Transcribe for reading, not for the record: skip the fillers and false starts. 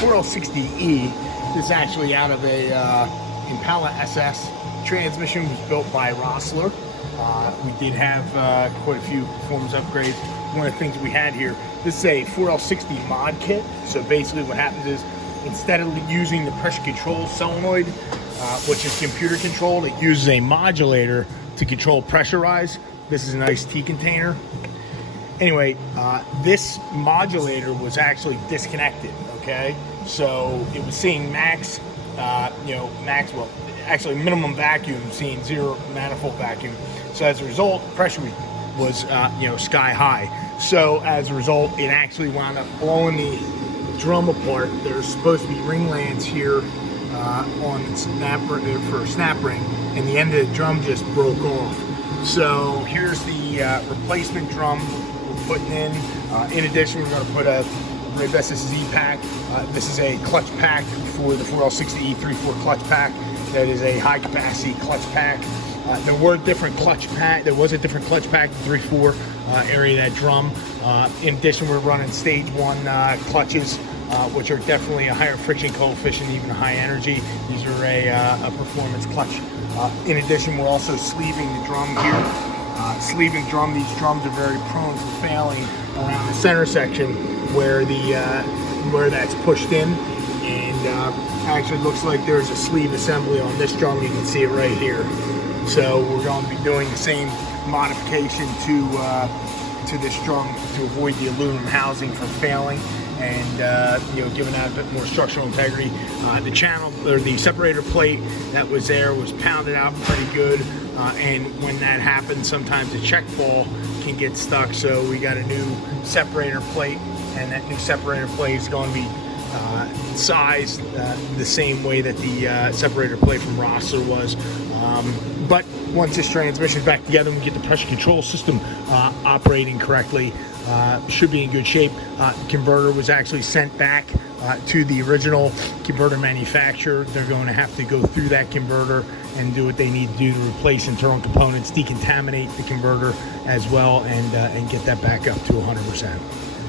4L60E. This is actually out of a Impalla SS. Transmission was built by Rossler. We did have quite a few performance upgrades. One of the things we had here, this is a 4L60 mod kit. So basically what happens is, instead of using the pressure control solenoid, which is computer controlled, it uses a modulator to control pressure rise. This is a nice tea container. Anyway, this modulator was actually disconnected, okay? So it was seeing max, actually minimum vacuum, seeing zero manifold vacuum. So as a result, pressure was, sky high. So as a result, it actually wound up blowing the drum apart. There's supposed to be ring lands here on the snap for a snap ring, and the end of the drum just broke off. So here's the replacement drum we're putting in. In addition, we're going to put a Brave SSZ pack. This is a clutch pack for the 4L60E 3/4 clutch pack. That is a high capacity clutch pack. There was a different clutch pack, the 3/4 area of that drum. In addition, we're running stage 1 clutches, which are definitely a higher friction coefficient, even high energy. These are a performance clutch. In addition, we're also sleeving the drum here. Sleeving drum, these drums are very prone to failing around the center section where that's pushed in, and actually looks like there's a sleeve assembly on this drum. You can see it right here. So we're going to be doing the same modification to this drum to avoid the aluminum housing from failing, and giving that a bit more structural integrity. The channel, or the separator plate that was there, was pounded out pretty good, and when that happens, sometimes the check ball can get stuck. So we got a new separator plate, and that new separator plate is going to be sized the same way that the separator plate from Rossler was. But once this transmission is back together and we get the pressure control system operating correctly, should be in good shape. Converter was actually sent back to the original converter manufacturer. They're going to have to go through that converter and do what they need to do to replace internal components, decontaminate the converter as well, and get that back up to 100%.